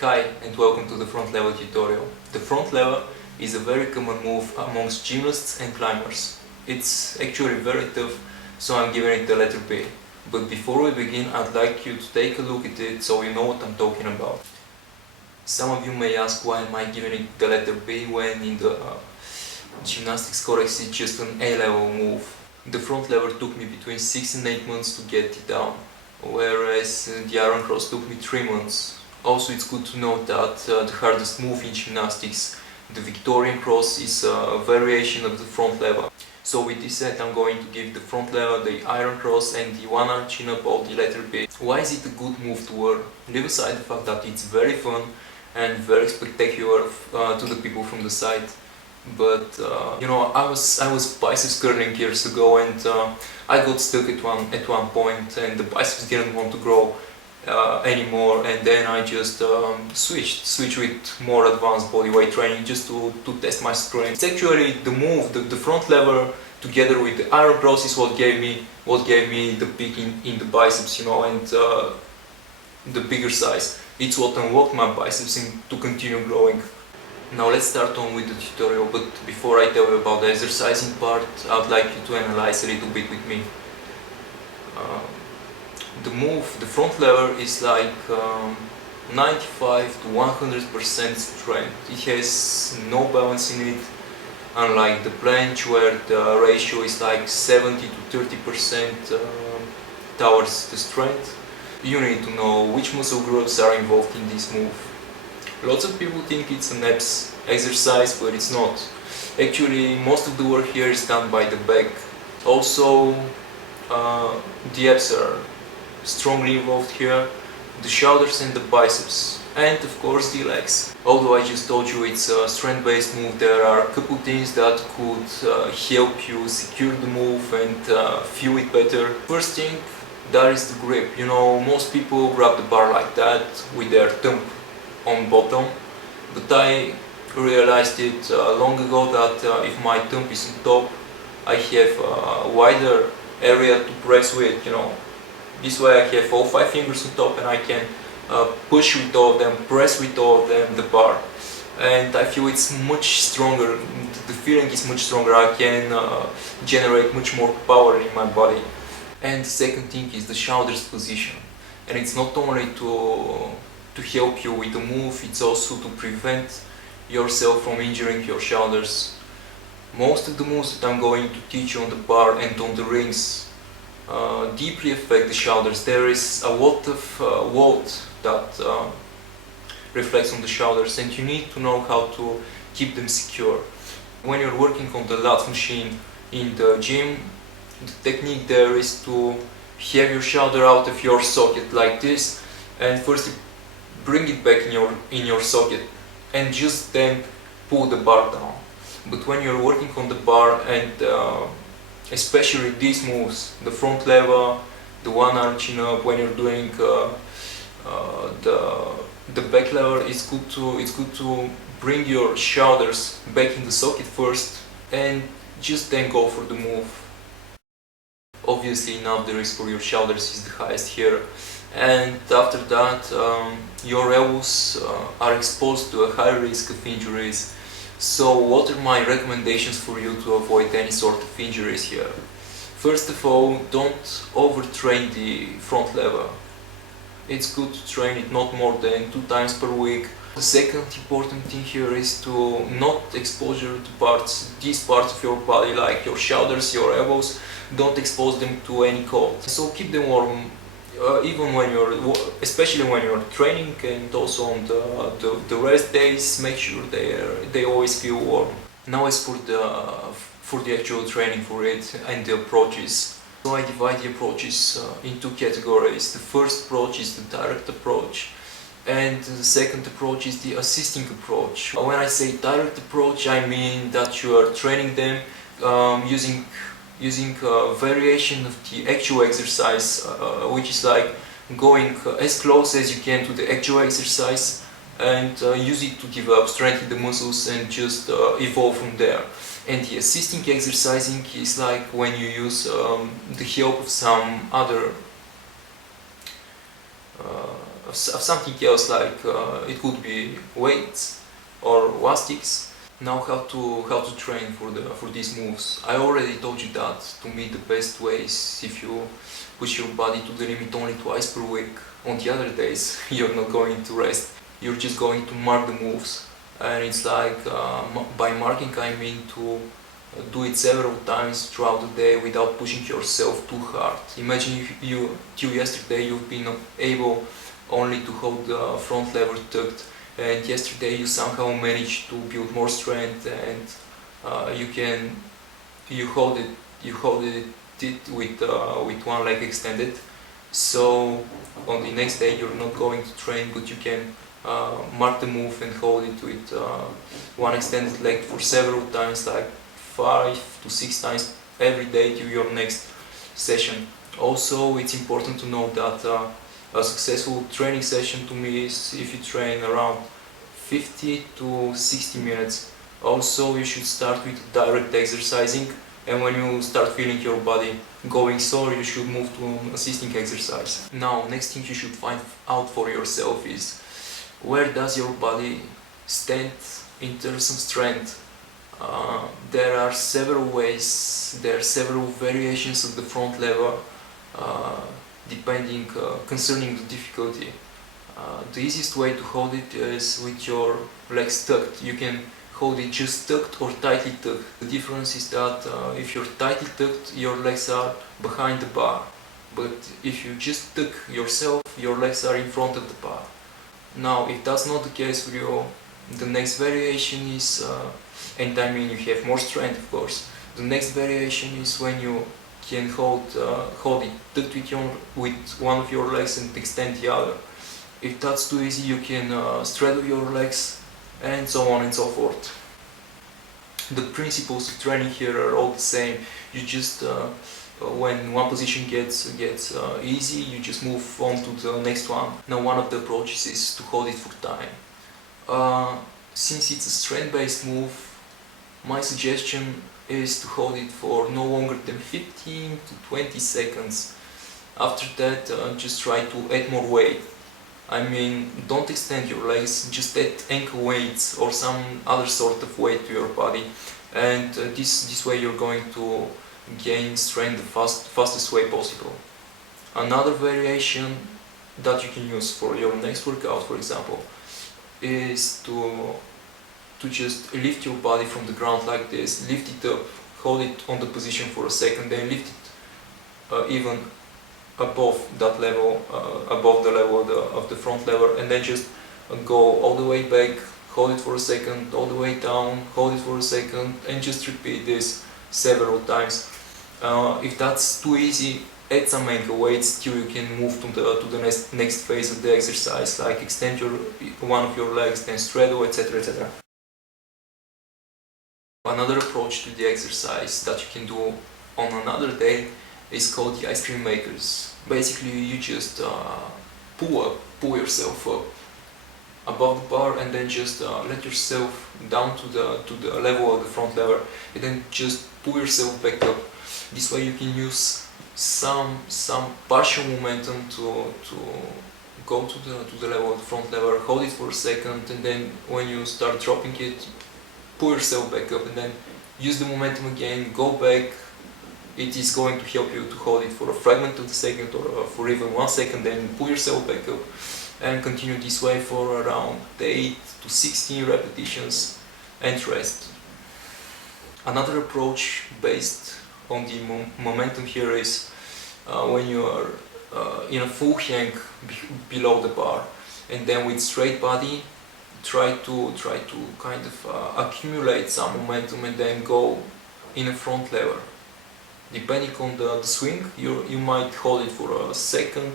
Hi and welcome to the front lever tutorial. The front lever is a very common move amongst gymnasts and climbers. It's actually very tough, so I'm giving it the letter B. But before we begin, I'd like you to take a look at it so you know what I'm talking about. Some of you may ask why am I giving it the letter B when in the gymnastics codex it's just an A-level move. The front lever took me between 6 and 8 months to get it down, whereas the iron cross took me 3 months. Also, it's good to note that the hardest move in gymnastics, the Victorian cross, is a variation of the front lever. So with this said, I'm going to give the front lever, the iron cross and the one arm chin up all the letter B. Why is it a good move to learn? Leave aside the fact that it's very fun and very spectacular to the people from the side. But you know, I was biceps curling years ago, and I got stuck at one point, and the biceps didn't want to grow anymore, and then I just switched with more advanced bodyweight training just to test my strength. It's actually the move, the front lever together with the iron cross is what gave me the peak in the biceps, you know, and the bigger size. It's what unlocked my biceps to continue growing. Now let's start on with the tutorial, but before I tell you about the exercising part, I'd like you to analyze a little bit with me. The move, the front lever, is like 95 to 100% strength. It has no balance in it, unlike the planche where the ratio is like 70 to 30% towards the strength. You need to know which muscle groups are involved in this move. Lots of people think it's an abs exercise, but it's not. Actually, most of the work here is done by the back. Also, the abs are strongly involved here, the shoulders and the biceps, and of course the legs. Although I just told you it's a strength-based move, there are a couple things that could help you secure the move and feel it better. First thing, that is the grip. You know, most people grab the bar like that with their thumb on bottom, but I realized it long ago that if my thumb is on top, I have a wider area to press with, you know. This way I have all 5 fingers on top and I can push with all of them, press with all of them the bar. And I feel it's much stronger, the feeling is much stronger, I can generate much more power in my body. And the second thing is the shoulders position. And it's not only to help you with the move, it's also to prevent yourself from injuring your shoulders. Most of the moves that I'm going to teach you on the bar and on the rings deeply affect the shoulders. There is a lot of load that reflects on the shoulders, and you need to know how to keep them secure. When you're working on the lats machine in the gym, the technique there is to have your shoulder out of your socket like this, and first bring it back in your socket and just then pull the bar down. But when you're working on the bar, and especially these moves, the front lever, the one arm chin up, when you're doing the back lever, it's good to bring your shoulders back in the socket first and just then go for the move. Obviously now the risk for your shoulders is the highest here, and after that your elbows are exposed to a high risk of injuries. So what are my recommendations for you to avoid any sort of injuries here? First of all, don't overtrain the front lever. It's good to train it not more than 2 times per week. The second important thing here is to not exposure to these parts of your body, like your shoulders, your elbows. Don't expose them to any cold. So keep them warm, even when especially when you're training, and also on the rest days, make sure they always feel warm. Now as for the actual training for it and the approaches. So I divide the approaches into categories. The first approach is the direct approach, and the second approach is the assisting approach. When I say direct approach, I mean that you are training them using a variation of the actual exercise, which is like going as close as you can to the actual exercise and use it to develop strength in the muscles and just evolve from there. And the assisting exercising is like when you use the help of some other of something else, like it could be weights or elastics. Now how to train for these moves. I already told you that to me the best way is if you push your body to the limit only twice per week. On the other days you're not going to rest. You're just going to mark the moves, and it's like by marking I mean to do it several times throughout the day without pushing yourself too hard. Imagine if you till yesterday you've been able only to hold the front lever tucked, and yesterday you somehow managed to build more strength, and you hold it with one leg extended. So on the next day you're not going to train, but you can mark the move and hold it with one extended leg for several times, like 5 to 6 times every day to your next session. Also, it's important to know that a successful training session to me is if you train around 50 to 60 minutes. Also, you should start with direct exercising, and when you start feeling your body going sore, you should move to an assisting exercise. Now, next thing you should find out for yourself is where does your body stand in terms of strength. There are several ways, there are several variations of the front lever depending concerning the difficulty. The easiest way to hold it is with your legs tucked. You can hold it just tucked or tightly tucked. The difference is that if you're tightly tucked, your legs are behind the bar, but if you just tuck yourself, your legs are in front of the bar. Now, if that's not the case for you, the next variation is, and I mean you have more strength of course, the next variation is when you can hold it tucked with one of your legs and extend the other. If that's too easy, you can straddle your legs and so on and so forth. The principles of training here are all the same. You just when one position gets easy, you just move on to the next one. Now, one of the approaches is to hold it for time. Since it's a strength-based move, my suggestion is to hold it for no longer than 15 to 20 seconds. After that, just try to add more weight. I mean, don't extend your legs, just add ankle weights or some other sort of weight to your body, and this way you're going to gain strength the fastest way possible. Another variation that you can use for your next workout, for example, is to just lift your body from the ground like this, lift it up, hold it on the position for a second, then lift it even above that level, above the level of the front lever, and then just go all the way back, hold it for a second, all the way down, hold it for a second, and just repeat this several times. If that's too easy, add some ankle weights till you can move to the next phase of the exercise, like extend one of your legs, then straddle, etc. etc. Another approach to the exercise that you can do on another day is called the ice cream makers. Basically, you just pull yourself up above the bar, and then just let yourself down to the level of the front lever, and then just pull yourself back up. This way you can use some partial momentum to go to the level of the front lever, hold it for a second, and then when you start dropping it, pull yourself back up, and then use the momentum again, go back. It is going to help you to hold it for a fragment of the second or for even 1 second, then pull yourself back up, and continue this way for around 8 to 16 repetitions and rest. Another approach based on the momentum here is when you are in a full hang below the bar, and then with straight body try to kind of accumulate some momentum and then go in a front lever. Depending on the swing, you might hold it for a second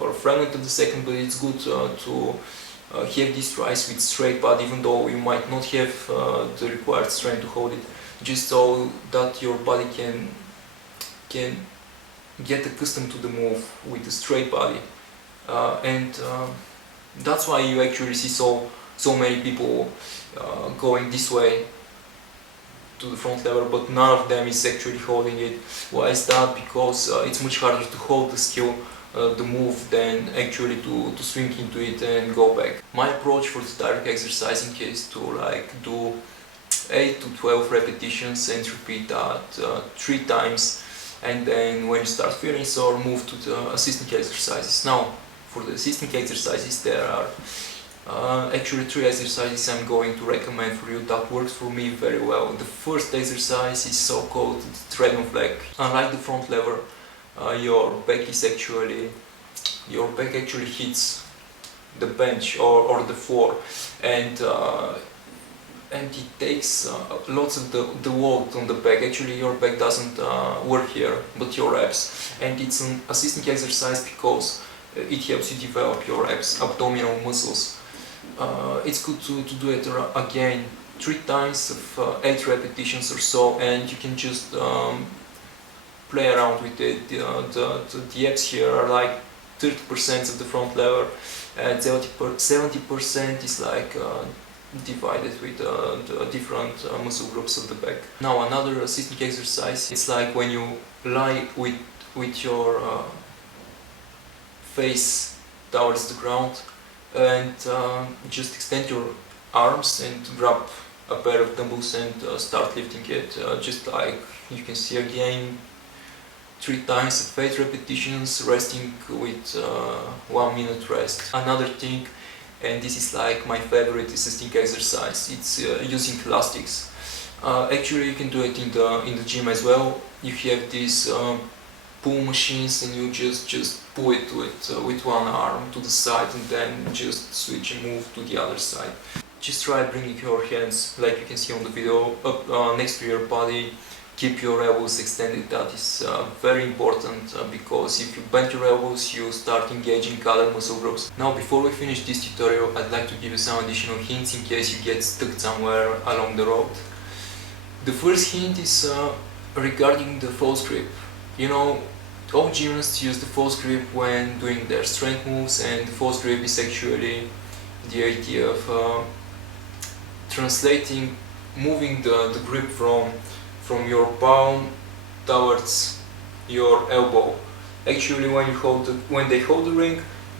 or a fragment of the second, but it's good to have this tries with straight body, even though you might not have the required strength to hold it, just so that your body can get accustomed to the move with the straight body, and that's why you actually see so many people going this way to the front lever, but none of them is actually holding it. Why is that? Because it's much harder to hold the skill the move than actually to swing into it and go back. My approach for the direct exercising is to like do 8 to 12 repetitions and repeat that 3 times, and then when you start feeling sore, move to the assisting exercises. Now for the assisting exercises there are actually 3 exercises I'm going to recommend for you that works for me very well. The first exercise is so-called dragon flag. Unlike the front lever, your back actually hits the bench or the floor, and it takes lots of the load on the back. Actually your back doesn't work here, but your abs, and it's an assisting exercise because it helps you develop your abdominal muscles. It's good to do it again 3 times of 8 repetitions or so, and you can just play around with it. The abs here are like 30% of the front lever, and 70% is like divided with the different muscle groups of the back. Now another assisting exercise, it's like when you lie with your face towards the ground, and just extend your arms and grab a pair of dumbbells and start lifting it, just like you can see again 3 times of 8 repetitions, resting with 1 minute rest. Another thing, and this is like my favorite assisting exercise, it's using elastics. Actually you can do it in the gym as well. You have these pull machines, and you just pull it with one arm to the side, and then just switch and move to the other side. Just try bringing your hands, like you can see on the video, up next to your body. Keep your elbows extended. That is very important, because if you bend your elbows, you start engaging other muscle groups. Now before we finish this tutorial, I'd like to give you some additional hints in case you get stuck somewhere along the road. The first hint is regarding the false grip. You know, all gymnasts use the false grip when doing their strength moves, and the false grip is actually the idea of moving the grip from your palm towards your elbow. Actually, when they hold the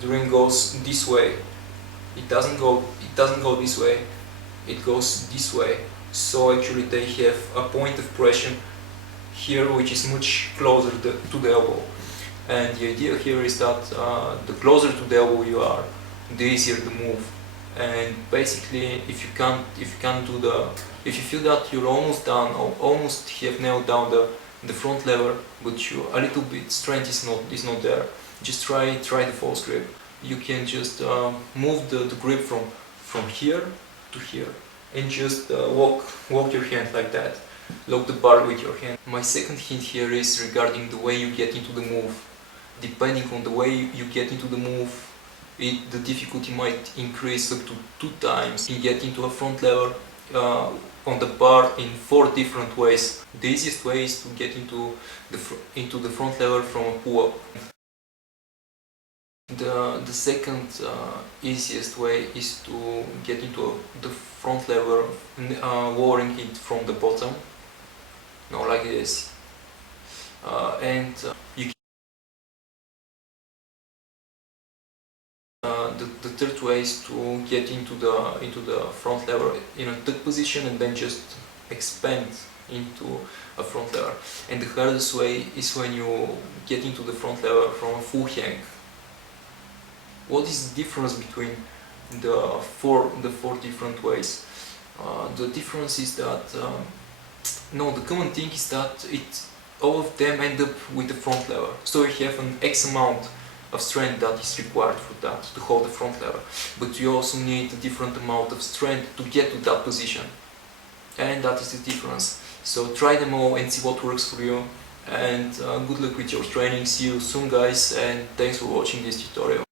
ring goes this way. It doesn't go this way. It goes this way. So actually they have a point of pressure here which is much closer to the elbow. And the idea here is that the closer to the elbow you are, the easier the move. And basically, if you feel that you're almost done, or almost have nailed down the front lever, but a little bit strength is not there, just try the false grip. You can just move the grip from here to here, and just walk your hand like that. Lock the bar with your hand. My second hint here is regarding the way you get into the move. Depending on the way you get into the move, the difficulty might increase up to 2 times. You get into a front lever on the bar in 4 different ways. The easiest way is to get into the front lever from a pull-up. The second easiest way is to get into the front lever lowering it from the bottom, like this, and you the third way is to get into the front lever in a tuck position and then just expand into a front lever. And the hardest way is when you get into the front lever from a full hang. What is the difference between the four different ways? The difference is that the common thing is that all of them end up with the front lever. So you have an X amount of strength that is required for that, to hold the front lever, but you also need a different amount of strength to get to that position, and that is the difference. So try them all and see what works for you, and good luck with your training. See you soon, guys, and thanks for watching this tutorial.